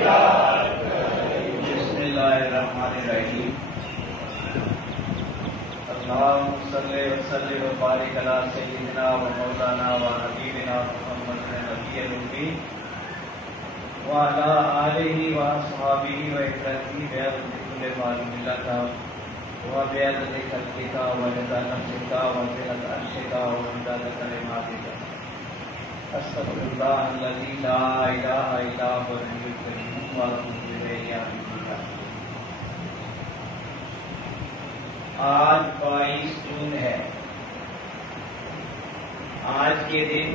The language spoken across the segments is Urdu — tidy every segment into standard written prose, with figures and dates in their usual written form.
بسم اللہ الرحمن الرحیم اللہم صلی وسلم وبارک علی سیدنا و مولانا و حبیبنا محمد نبی الامی وعلی آلہ و اصحابہ و اکرامہ بعدد کل معلوم لک و بعدد خلقک و رضا نفسک و زنة عرشک و مداد کلماتک استغفر اللہ الذی لا الہ الا هو الحی القیوم واتوب الیہ یا آج 22 جون ہے۔ آج کے دن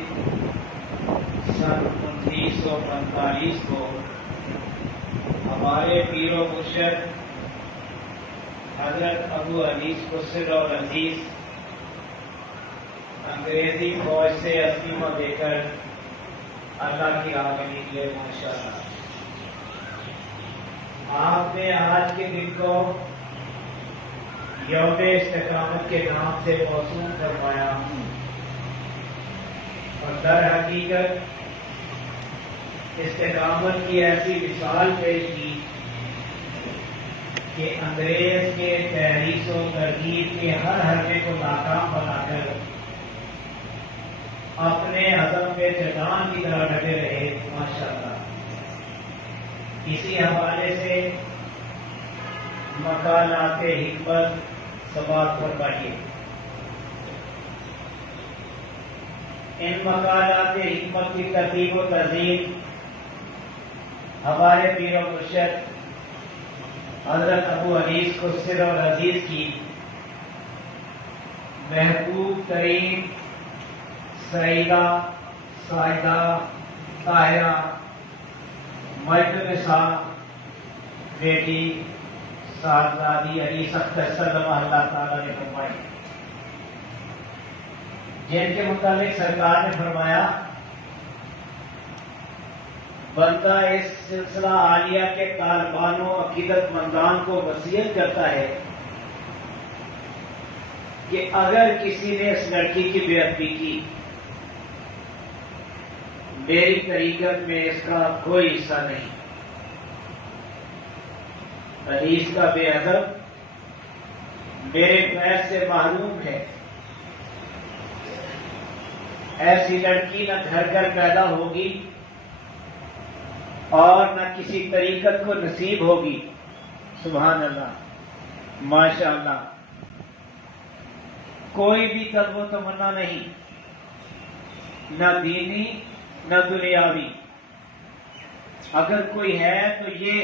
سن 1945 کو ہمارے پیر و مرشد حضرت ابو انیس خسر اور عزیز انگریزی فوج سے استعفا دے کر اللہ کی راہ میں نکلے ماشاءاللہ۔ آپ نے آج کے دن کو یوم استقامت کے نام سے موسوم فرمایا اور در حقیقت استقامت کی ایسی مثال پیش کی کہ انگریز کے تحریک و ترغیب کے ہر حربے کو ناکام بنا کر اپنے عزم پہ چٹان کی طرح ڈٹے رہے ماشاءاللہ۔ اسی حوالے سے مکانات حکمت سماعت فرمائیے۔ ان مکانات حکمت کی ترتیب و تنظیم ہمارے پیر و مرشد حضرت ابو انیس خسر اور عزیز کی محبوب ترین سعیدہ سائدہ طاہرہ مجد نساء بیٹی صاحبزادی علی سخت سلم اللہ تعالیٰ نے فرمائی، جن کے متعلق سرکار نے فرمایا بندہ اس سلسلہ عالیہ کے طالبانوں عقیدت مندان کو وصیت کرتا ہے کہ اگر کسی نے اس لڑکی کی بے ادبی کی، میری طریقت میں اس کا کوئی حصہ نہیں۔ حدیث کا بے ادب میرے فیض سے محروم ہے۔ ایسی لڑکی نہ گھر گھر پیدا ہوگی اور نہ کسی طریقت کو نصیب ہوگی۔ سبحان اللہ، ماشاء اللہ۔ کوئی بھی طلب و تمنا نہیں، نہ دینی نہ دنیاوی۔ اگر کوئی ہے تو یہ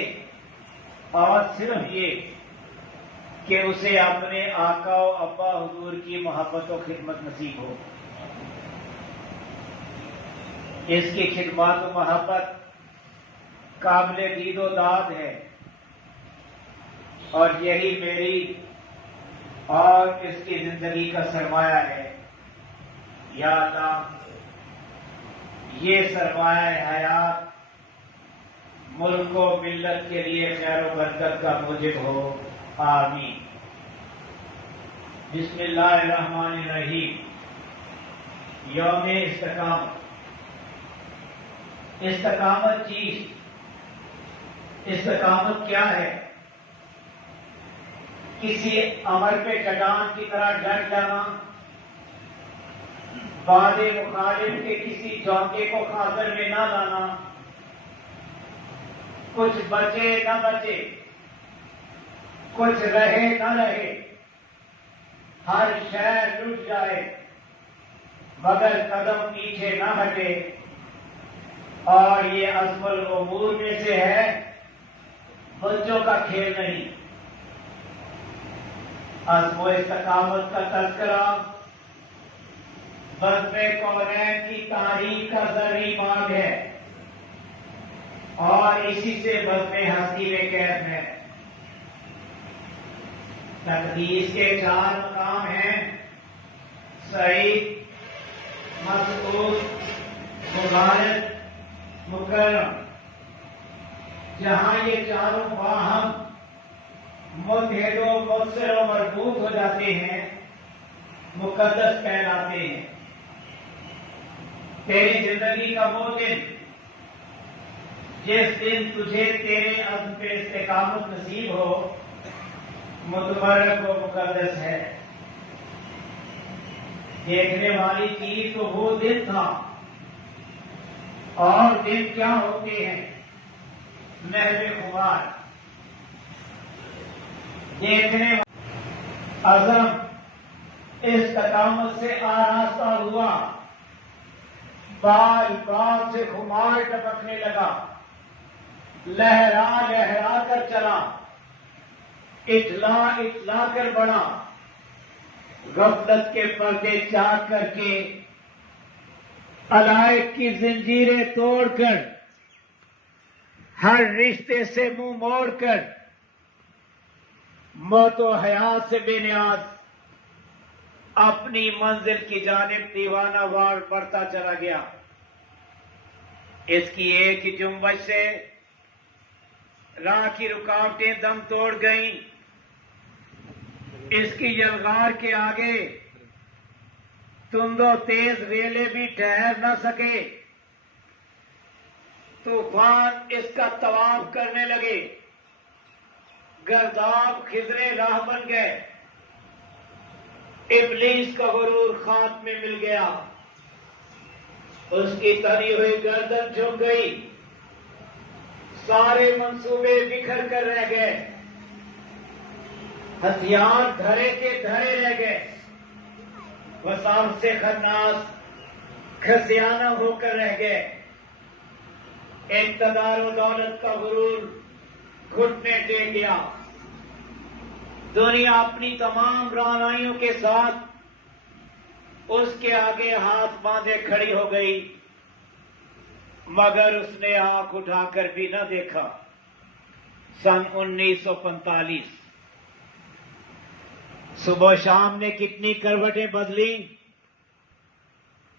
اور صرف یہ کہ اسے اپنے آقا و ابا حضور کی محبت و خدمت نصیب ہو۔ اس کی خدمات و محبت قابل دید و داد ہے، اور یہی میری اور اس کی زندگی کا سرمایہ ہے۔ یا اللہ، یہ سرمایہ حیات ملک و ملت کے لیے خیر و برکت کا موجب ہو، آمین۔ بسم اللہ الرحمن الرحیم۔ یوم استقامت۔ استقامت چیز، استقامت کیا ہے؟ کسی امر پہ چٹان کی طرح ڈٹ جانا، بعد مخالف کے کسی جھونکے کو خاطر میں نہ لانا، کچھ بچے نہ بچے، کچھ رہے نہ رہے، ہر شے لٹ جائے مگر قدم پیچھے نہ ہٹے۔ اور یہ عزم الامور میں سے ہے، بچوں کا کھیل نہیں۔ عزم و استقامت کا تذکرہ بزم کونین کی تاریخ کا ذرعی باب ہے، اور اسی سے بزم ہستی میں قید ہے۔ تقدیس کے 4 مقام ہیں: سعید، مسعود، مبارک، مکرم۔ جہاں یہ چاروں باہم متحد و مؤثر و مربوط ہو جاتے ہیں، مقدس کہلاتے ہیں۔ تیری زندگی کا وہ دن جس دن تجھے تیرے عزم پہ استقامت نصیب ہو متبرک و مقدس ہے۔ دیکھنے والی چیز تو وہ دن تھا، اور دن کیا ہوتے ہیں؟ محو خمار۔ دیکھنے عزم استقامت سے آراستہ ہوا، بال بال سے خمار ٹپکنے لگا، لہرا لہرا کر چلا، اٹلا اٹلا کر بڑھا، غفلت کے پردے چاک کر کے علائق کی زنجیریں توڑ کر، ہر رشتے سے منہ موڑ کر، موت و حیات سے بے نیاز اپنی منزل کی جانب دیوانہ وار بڑھتا چلا گیا۔ اس کی ایک ہی جنبش سے راہ کی رکاوٹیں دم توڑ گئیں۔ اس کی یلغار کے آگے تند و تیز ریلیں بھی ٹھہر نہ سکے۔ طوفان اس کا طواف کرنے لگے، گرداب خضرے راہ بن گئے، ابلیس کا غرور خاک میں مل گیا، اس کی تری ہوئی گردن جھک گئی، سارے منصوبے بکھر کر رہ گئے، ہتھیار دھرے کے دھرے رہ گئے، وسام سے خناس کھسیانہ ہو کر رہ گئے، اقتدار و دولت کا غرور گھٹنے ٹیک گیا۔ دنیا اپنی تمام رعنائیوں کے ساتھ اس کے آگے ہاتھ باندھے کھڑی ہو گئی، مگر اس نے آنکھ اٹھا کر بھی نہ دیکھا۔ سن 1945 صبح شام نے کتنی کروٹیں بدلی،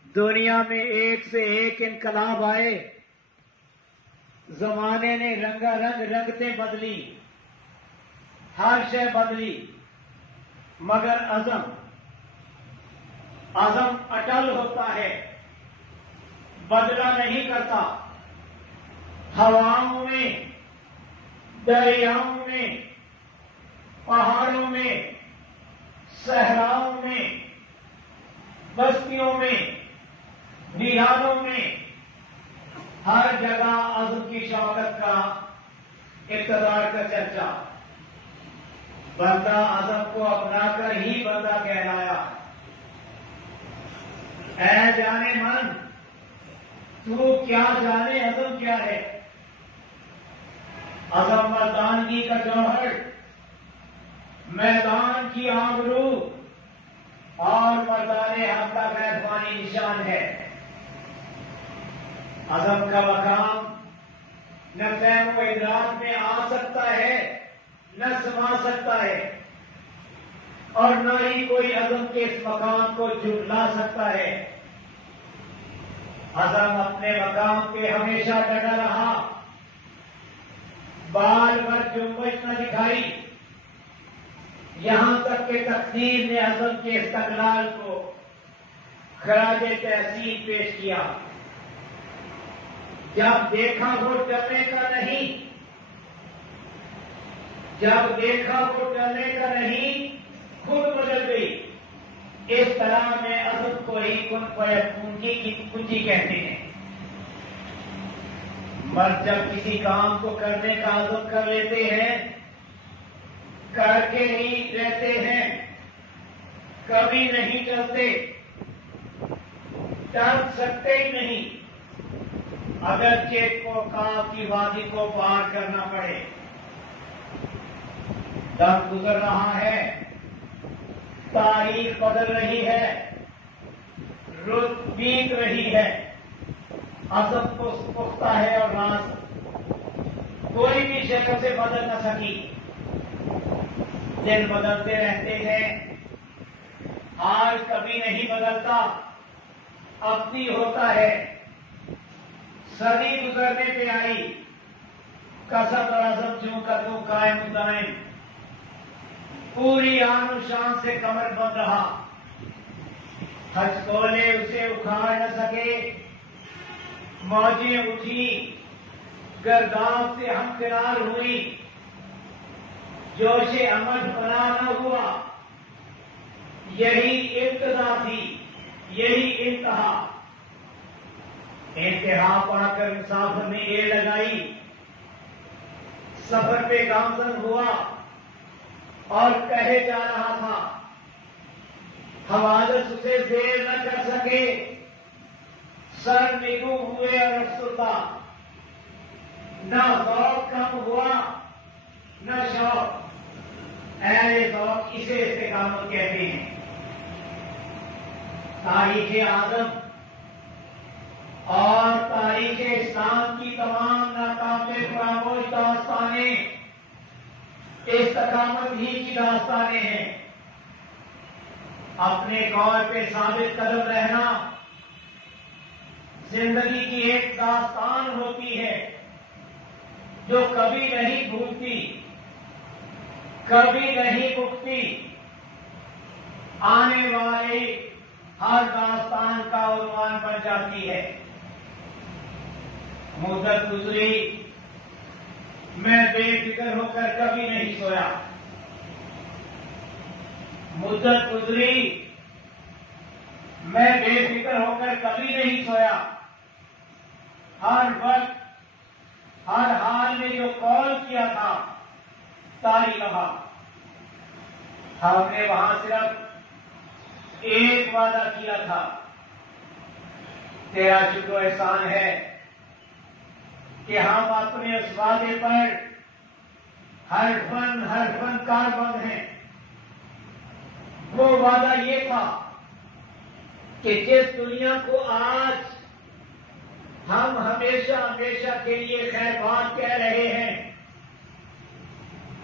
دنیا میں ایک سے ایک انقلاب آئے، زمانے نے رنگا رنگ رنگتیں بدلی، ہر شے بدلی، مگر عزم اٹل ہوتا ہے، بدلا نہیں کرتا۔ ہواؤں میں، دریاؤں میں، پہاڑوں میں، صحراؤں میں، بستیوں میں، ویرانوں میں، ہر جگہ عزم کی شوکت کا، اقتدار کا چرچا۔ بندہ عزم کو اپنا کر ہی بندہ کہلایا۔ اے جانے من، تو کیا جانے عزم کیا ہے؟ عزم مردانگی کا جوہر، میدان کی آبرو اور مردان حق کا غیرفانی نشان ہے۔ عزم کا مقام نہ فہم و ادراک میں آ سکتا ہے، نہ سما سکتا ہے، اور نہ ہی کوئی عزم کے اس مقام کو جھٹلا سکتا ہے۔ عزم اپنے مقام پہ ہمیشہ ڈٹا رہا، بال بھر جنبش نہ دکھائی، یہاں تک کہ تقدیر نے عزم کے استقلال کو خراج تحسین پیش کیا۔ جب دیکھا وہ ٹلنے کا نہیں، جب دیکھا وہ ٹلنے کا نہیں، خود بدل گئی۔ اس طرح میں عزم کو ہی کن فیکون کی کنجی کہتے ہیں۔ مرد جب کسی کام کو کرنے کا عزم کر لیتے ہیں، کر کے ہی رہتے ہیں، کبھی نہیں ٹلتے، ٹل سکتے ہی نہیں، اگرچہ کوکاف کی وادی کو پار کرنا پڑے۔ دم گزر رہا ہے، تاریخ بدل رہی ہے، رت بیت رہی ہے، عزم پختہ ہے اور راز کوئی بھی شکل سے بدل نہ سکی۔ دن بدلتے رہتے ہیں، حال کبھی نہیں بدلتا، اپنی ہوتا ہے۔ صدی گزرنے پہ آئی، کسب اور عزم چوں کا تو قائم دائم، پوری آن و شان سے کمر بند رہا، ہچکولے اسے اکھاڑ نہ سکے، موجیں اٹھی گرداب سے ہمکنار ہوئی، جوش عمل فنا نہ ہوا، یہی ابتدا تھی، یہی انتہا۔ انتہا پا کر مسافر نے یہ لگائی، سفر پہ گامزن ہوا اور کہے جا رہا تھا، حوادث اسے دیر نہ کر سکے، سر نگو ہوئے اور افسردہ، نہ ذوق کم ہوا نہ شوق، اہل ذوق اسے استقامت کہتے ہیں۔ تاریخ اعظم اور تاریخ اسلام کی تمام ناقابل فراموش داستانیں استقامت ہی کی داستانیں ہیں۔ اپنے قول پہ ثابت قدم رہنا زندگی کی ایک داستان ہوتی ہے جو کبھی نہیں بھولتی، کبھی نہیں مکتی، آنے والے ہر داستان کا عنوان بن جاتی ہے۔ مدت گزری، میں بے فکر ہو کر کبھی نہیں سویا۔ مدت گزری، میں بے فکر ہو کر کبھی نہیں سویا۔ ہر وقت ہر حال میں جو قول کیا تھا طاری رہا۔ ہم نے وہاں صرف ایک وعدہ کیا تھا، تیرا شکر و احسان ہے کہ ہم اپنے اس وعدے پر ہر فن کاربند ہیں۔ وہ وعدہ یہ تھا کہ جس دنیا کو آج ہم ہمیشہ ہمیشہ کے لیے خیر بات کہہ رہے ہیں،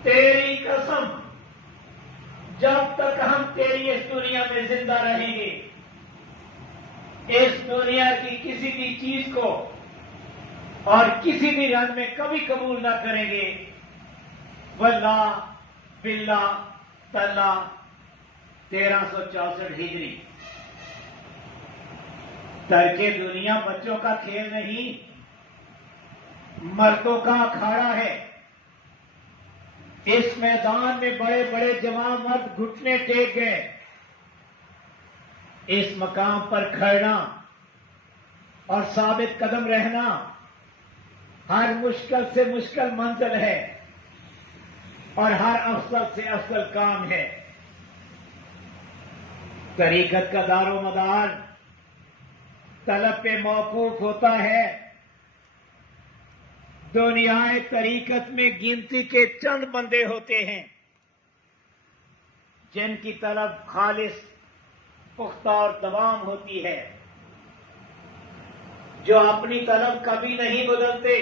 تیری قسم جب تک ہم تیری اس دنیا میں زندہ رہیں گے، اس دنیا کی کسی بھی چیز کو اور کسی بھی رنگ میں کبھی قبول نہ کریں گے۔ واللہ باللہ تاللہ 1364 ہجری۔ ترک دنیا بچوں کا کھیل نہیں، مردوں کا اکھاڑا ہے۔ اس میدان میں بڑے بڑے جوان مرد گھٹنے ٹیک گئے۔ اس مقام پر کھڑنا اور ثابت قدم رہنا ہر مشکل سے مشکل منزل ہے اور ہر افضل سے افضل کام ہے۔ طریقت کا دار و مدار طلب پہ موقوف ہوتا ہے۔ دنیا طریقت میں گنتی کے چند بندے ہوتے ہیں جن کی طلب خالص، پختہ اور دوام ہوتی ہے، جو اپنی طلب کبھی نہیں بدلتے،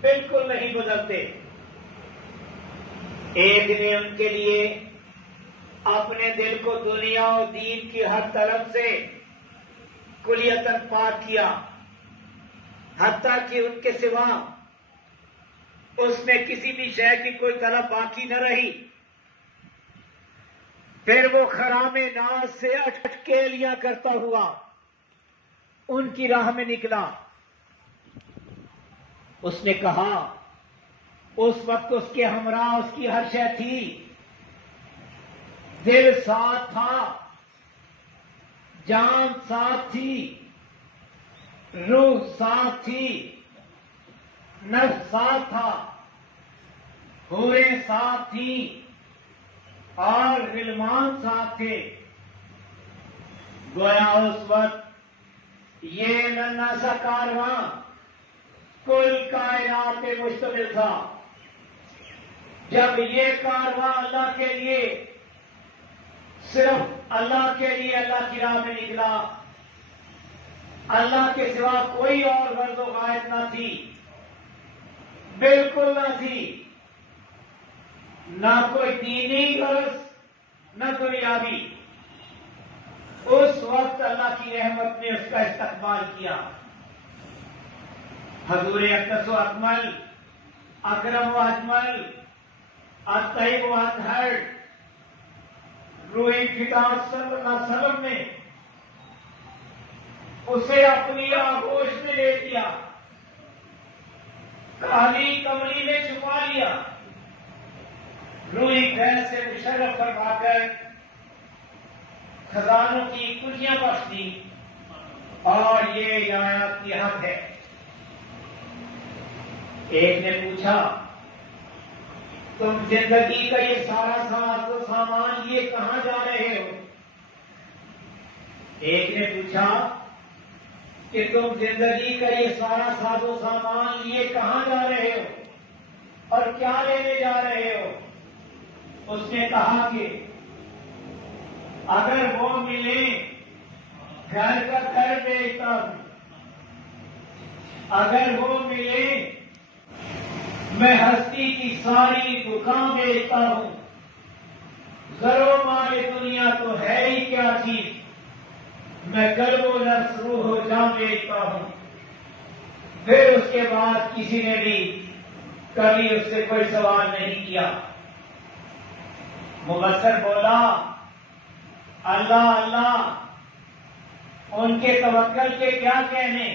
بالکل نہیں بدلتے۔ ایک نے ان کے لیے اپنے دل کو دنیا اور دین کی ہر طلب سے کلیتاً پاک کیا، حتیٰ کہ ان کے سوا اس میں کسی بھی شے کی کوئی طلب باقی نہ رہی۔ پھر وہ خرام ناز سے اٹکیلیاں کرتا ہوا ان کی راہ میں نکلا۔ اس نے کہا اس وقت اس کے ہمراہ اس کی ہر شے تھی، دل ساتھ تھا، جان ساتھ تھی، روح ساتھ تھی، نفس ساتھ تھا، حوریں ساتھ تھیں اور غلمان ساتھ تھے۔ گویا اس وقت یہ ننھا سا کارواں کل کائنات پہ مشتمل تھا۔ جب یہ کارواں اللہ کے لیے، صرف اللہ کے لیے اللہ کی راہ میں نکلا، اللہ کے سوا کوئی اور غرض و غایت نہ تھی، بالکل نہ تھی، نہ کوئی دینی غرض نہ دنیاوی۔ اس وقت اللہ کی رحمت نے اس کا استقبال کیا۔ حضور اقدس و اکمل، اکرم و اجمل، الطیب و اطہر، روح فدا صلی اللہ علیہ وسلم نے اسے اپنی آغوش میں لے لیا کالی کمری میں چھپا لیا، روئی گھر سے مشرف فرما کر خزانوں کی کنجیاں بخش دی، اور یہ آیات کی حق ہے۔ ایک نے پوچھا تم زندگی کا یہ سارا ساز و سامان لیے کہاں جا رہے ہو؟ ایک نے پوچھا کہ تم زندگی کا یہ سارا ساز و سامان لیے کہاں جا رہے ہو اور کیا لینے جا رہے ہو؟ اس نے کہا کہ اگر وہ ملے گھر کا گھر بیچتا ہوں، اگر وہ ملے میں ہستی کی ساری دکان بیچتا ہوں، زر و مال دنیا تو ہے ہی کیا چیز، میں قلب و نفس روح و جان بیچتا ہوں۔ پھر اس کے بعد کسی نے بھی کبھی اس سے کوئی سوال نہیں کیا۔ مبصر بولا اللہ اللہ، ان کے توکل کے کیا کہنے،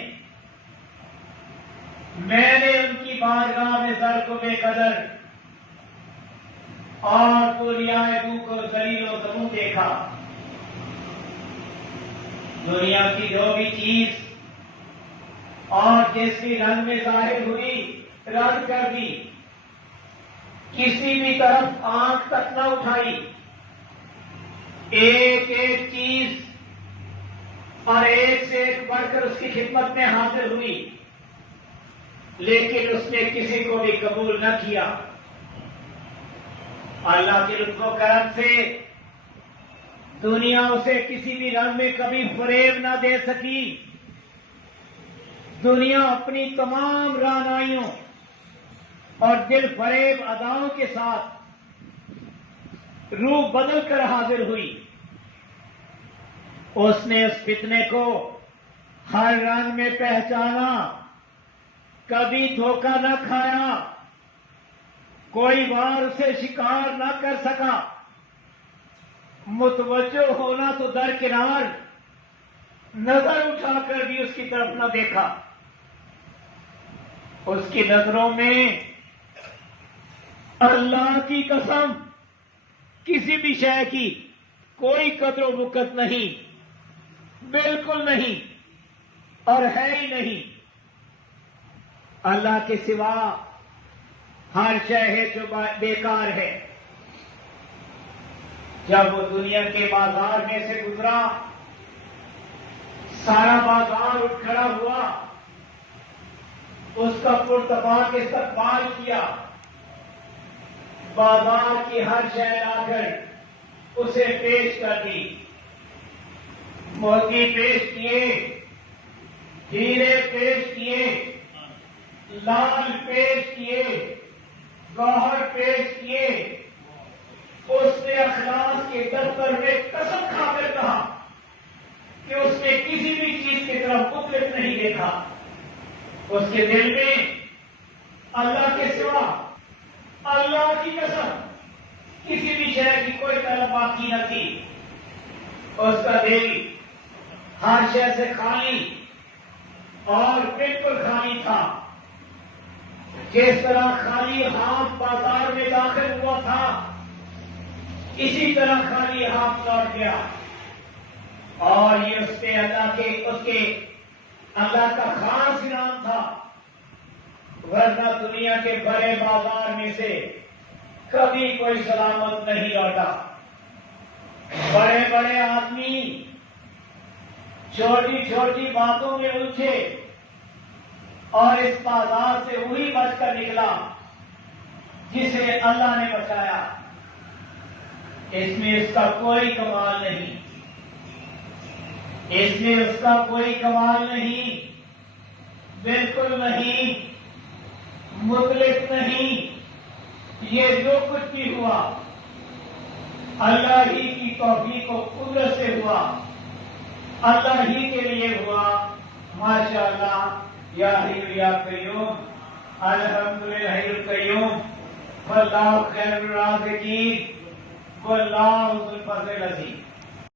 میں نے ان کی بارگاہ میں زر کو بے قدر اور تولیائے دو کو ذلیل و ذموم دیکھا۔ دنیا کی جو بھی چیز اور جس بھی رنگ میں ظاہر ہوئی رد کر دی، کسی بھی طرف آنکھ تک نہ اٹھائی، ایک ایک چیز اور ایک سے ایک بڑھ کر اس کی خدمت میں حاضر ہوئی، لیکن اس نے کسی کو بھی قبول نہ کیا۔ اللہ کے لطف و کرم سے دنیا اسے کسی بھی رنگ میں کبھی فریب نہ دے سکی۔ دنیا اپنی تمام رعنائیوں اور دل فریب اداؤں کے ساتھ روح بدل کر حاضر ہوئی۔ اس نے اس فتنے کو ہر رنگ میں پہچانا، کبھی دھوکہ نہ کھایا، کوئی وار اسے شکار نہ کر سکا۔ متوجہ ہونا تو درکنار، نظر اٹھا کر بھی اس کی طرف نہ دیکھا۔ اس کی نظروں میں اللہ کی قسم کسی بھی شے کی کوئی قدر و وقت نہیں، بالکل نہیں، اور ہے ہی نہیں۔ اللہ کے سوا ہر شے ہے جو بیکار ہے۔ جب وہ دنیا کے بازار میں سے گزرا، سارا بازار اٹھ کھڑا ہوا، اس کا پرتپاک استقبال کیا، بازار کی ہر شے لا کر اسے پیش کر دی۔ موتی پیش کیے، ہیرے پیش کیے، لال پیش کیے، گوہر پیش کیے۔ اس نے اخلاص کے دفتر میں قسم کھا کر کہا کہ اس نے کسی بھی چیز کی طرف مطلق نہیں دیکھا۔ اس کے دل میں اللہ کے سوا، اللہ کی قسم، کسی بھی شے کی کوئی طلب باقی نہ تھی۔ اس کا دل ہر شے سے خالی اور بالکل خالی تھا۔ جس طرح خالی ہاتھ بازار میں داخل ہوا تھا، اسی طرح خالی ہاتھ لوٹ گیا۔ اور یہ اس کے اللہ کا خاص انعام تھا، ورنہ دنیا کے بڑے بازار میں سے کبھی کوئی سلامت نہیں لوٹا۔ بڑے بڑے آدمی چھوٹی چھوٹی باتوں میں الجھے، اور اس بازار سے وہی بچ کر نکلا جسے اللہ نے بچایا۔ اس میں اس کا کوئی کمال نہیں، اس میں اس کا کوئی کمال نہیں، بالکل نہیں، مطلق نہیں۔ یہ جو کچھ بھی ہوا اللہ ہی کی توفیق و قدرت سے ہوا، اللہ ہی کے لیے ہوا۔ ماشاءاللہ، یا حی یا قیوم، الحمدللہ القیوم، واللہ خیر الرازقین، واللہ ذو الفضل العظیم۔